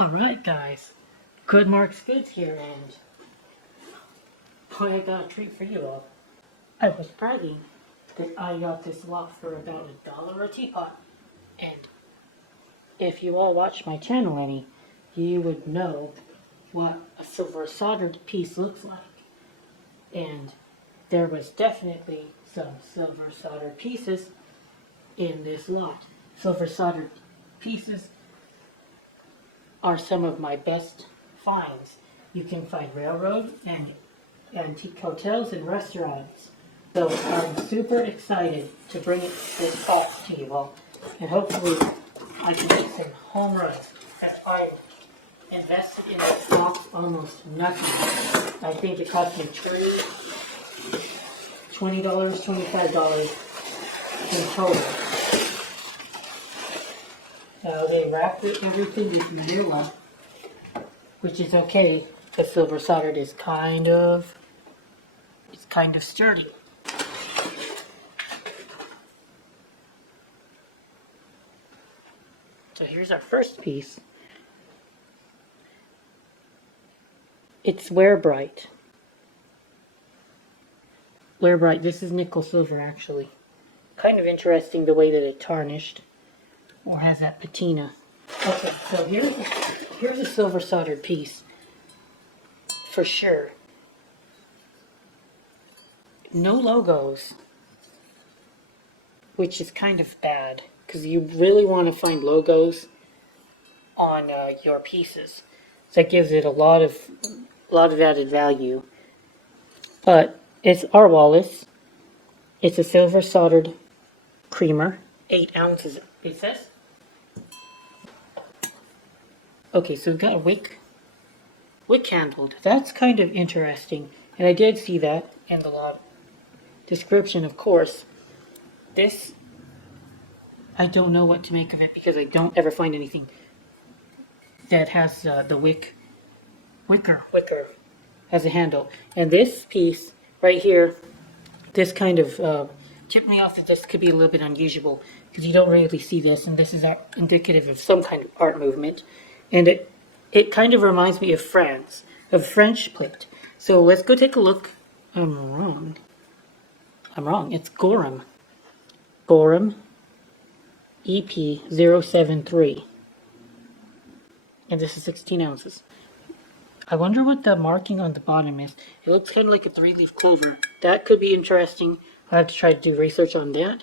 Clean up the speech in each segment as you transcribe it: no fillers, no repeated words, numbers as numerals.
Alright guys, Good Mark's Goods here, and boy, I got a treat for you all. I was bragging that I got this lot for about $1 a teapot, and if you all watch my channel any, you would know what a silver soldered piece looks like. And there was definitely some silver soldered pieces in this lot. Silver soldered pieces are some of my best finds. You can find railroad and antique hotels and restaurants. So I'm super excited to bring this box to you all. And hopefully I can make some home runs. As I invested in this box almost nothing. I think it cost me $20, $25 in total. Now they wrapped everything with manila, which is okay, because silver soldered is kind of sturdy. So here's our first piece. It's Wear Bright. Wear Bright. This is nickel silver actually. Kind of interesting the way that it tarnished. Or has that patina. Okay, so here's a silver soldered piece. For sure. No logos. Which is kind of bad. Because you really want to find logos on your pieces. That gives it a lot of added value. But it's R. Wallace. It's a silver soldered creamer. 8 ounces, it says. Okay, so we've got a wick handled. That's kind of interesting. And I did see that in the lot description, of course. This, I don't know what to make of it because I don't ever find anything that has the wicker as a handle. And this piece right here, this kind of tipped me off that this could be a little bit unusual because you don't really see this, and this is indicative of some kind of art movement. And it kind of reminds me of France, of French plate. So let's go take a look. I'm wrong. It's Gorham. Gorham EP073. And this is 16 ounces. I wonder what the marking on the bottom is. It looks kind of like a 3-leaf clover. That could be interesting. I'll have to try to do research on that.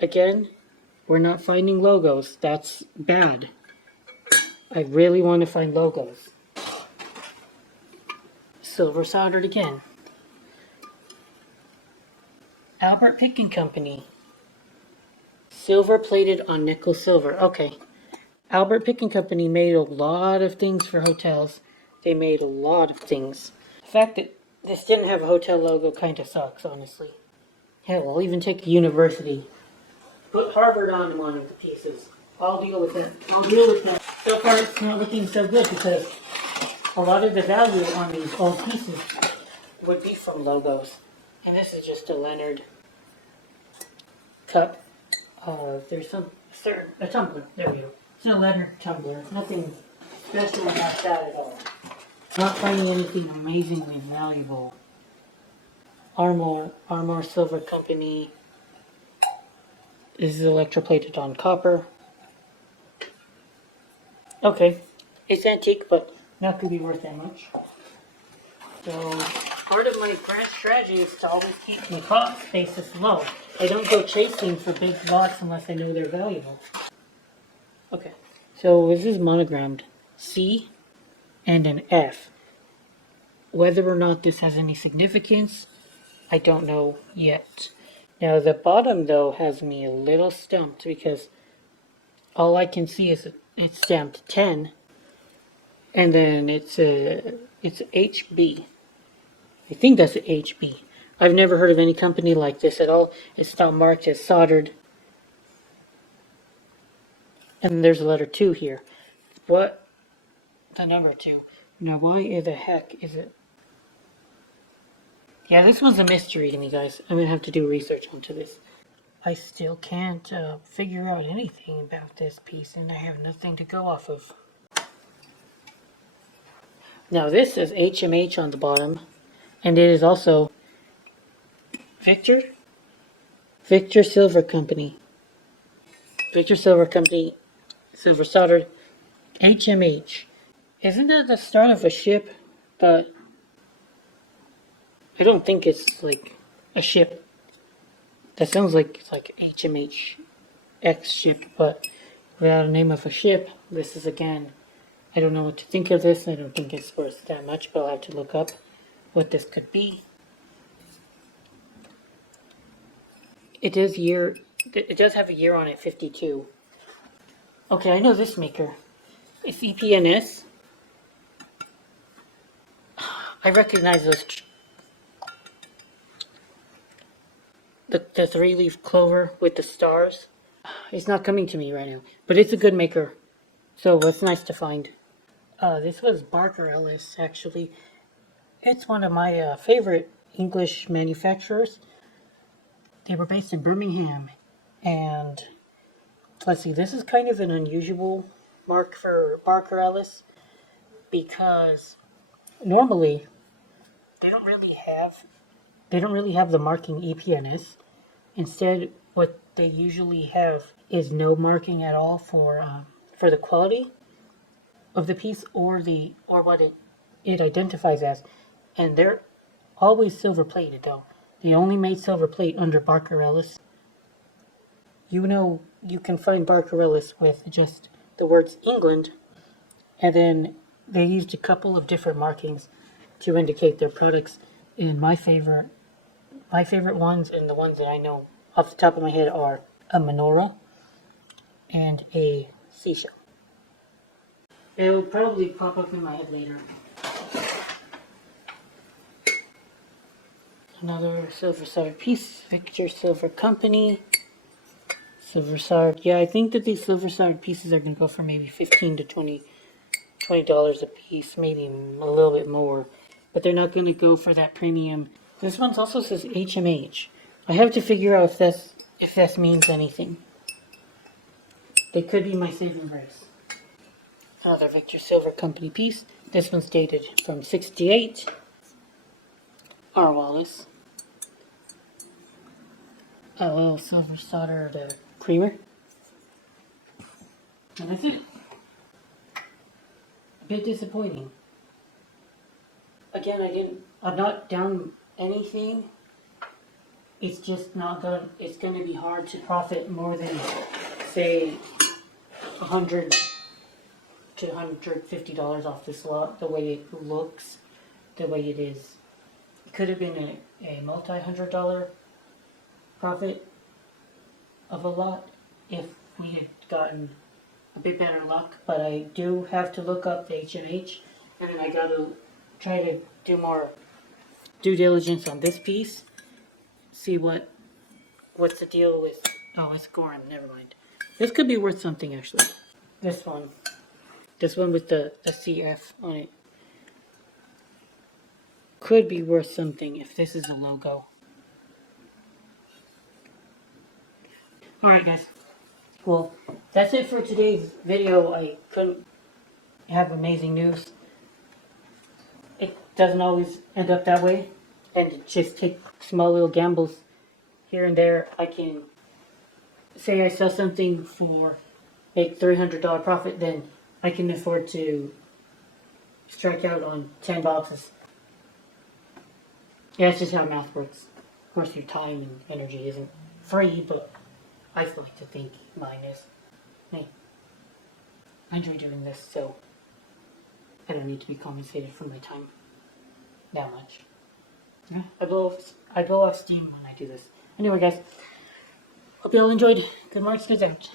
Again, we're not finding logos. That's bad. I really want to find logos. Silver soldered again. Albert Pick & Company. Silver plated on nickel silver. Okay. Albert Pick & Company made a lot of things for hotels. They made a lot of things. The fact that this didn't have a hotel logo kind of sucks, honestly. Hell, we'll even take a university. Put Harvard on one of the pieces. I'll deal with it. So far it's not looking so good because a lot of the value on these old pieces would be from logos. And this is just a Leonard cup. There's a tumbler. There we go. It's a Leonard tumbler. Nothing special about that at all. Not finding anything amazingly valuable. Armor Silver Company. This is electroplated on copper. Okay, it's antique, but not going to be worth that much. So, part of my grand strategy is to always keep my cost basis low. I don't go chasing for big lots unless I know they're valuable. Okay, so this is monogrammed C and an F. Whether or not this has any significance, I don't know yet. Now the bottom though has me a little stumped because all I can see is it's stamped 10 and then it's HB. I think that's an HB. I've never heard of any company like this at all. It's not marked as soldered. And there's a letter 2 here. What? The number 2. Now why the heck is it? Yeah, this one's a mystery to me, guys. I'm going to have to do research onto this. I still can't figure out anything about this piece, and I have nothing to go off of. Now this is HMH on the bottom, and it is also Victor Silver Company. Victor Silver Company, Silver Soldered, HMH. Isn't that the start of a ship? But I don't think it's like a ship. That sounds like it's like HMH X ship, but without a name of a ship. This is again, I don't know what to think of this. I don't think it's worth that much, but I'll have to look up what this could be. It does have a year on it, 52. Okay, I know this maker. It's EPNS. I recognize those. The 3-leaf clover with the stars. It's not coming to me right now, but it's a good maker. So it's nice to find. This was Barker Ellis, actually. It's one of my favorite English manufacturers. They were based in Birmingham, and let's see, this is kind of an unusual mark for Barker Ellis because normally they don't really have the marking EPNS. Instead, what they usually have is no marking at all for the quality of the piece or what it identifies as, and they're always silver plated though. They only made silver plate under Barker Ellis. You know, you can find Barker Ellis with just the words England, and then they used a couple of different markings to indicate their products. And my favorite ones, and the ones that I know off the top of my head, are a menorah and a seashell. It will probably pop up in my head later. Another silver soldered piece, Victor Silver Company. Silver soldered. Yeah, I think that these silver soldered pieces are going to go for maybe $15 to $20 a piece, maybe a little bit more. But they're not going to go for that premium. This one also says HMH. I have to figure out if this means anything. They could be my saving grace. Another Victor Silver Company piece. This one's dated from '68. R. Wallace. A little silver soldered creamer. And that's it. A bit disappointing. Again, I'm not down anything. It's just not going. It's going to be hard to profit more than, say, $100 to $150 off this lot. The way it looks, the way it is. It could have been a multi-$100 profit of a lot if we had gotten a bit better luck. But I do have to look up the HMH, and then I got to try to do more due diligence on this piece. See what's the deal with. Oh, it's Gorham. Never mind. This could be worth something actually. This one with the CF on it could be worth something if this is a logo. Alright guys, well, that's it for today's video. I couldn't have amazing news. It doesn't always end up that way, and just take small little gambles here and there. I can say I sell something for make $300 profit, then I can afford to strike out on 10 boxes. Yeah, that's just how math works. Of course, your time and energy isn't free, but I still like to think mine is. Hey, I enjoy doing this, so I don't need to be compensated for my time that much. Yeah, I blow off steam when I do this. Anyway, guys, hope you all enjoyed. Good March goes out.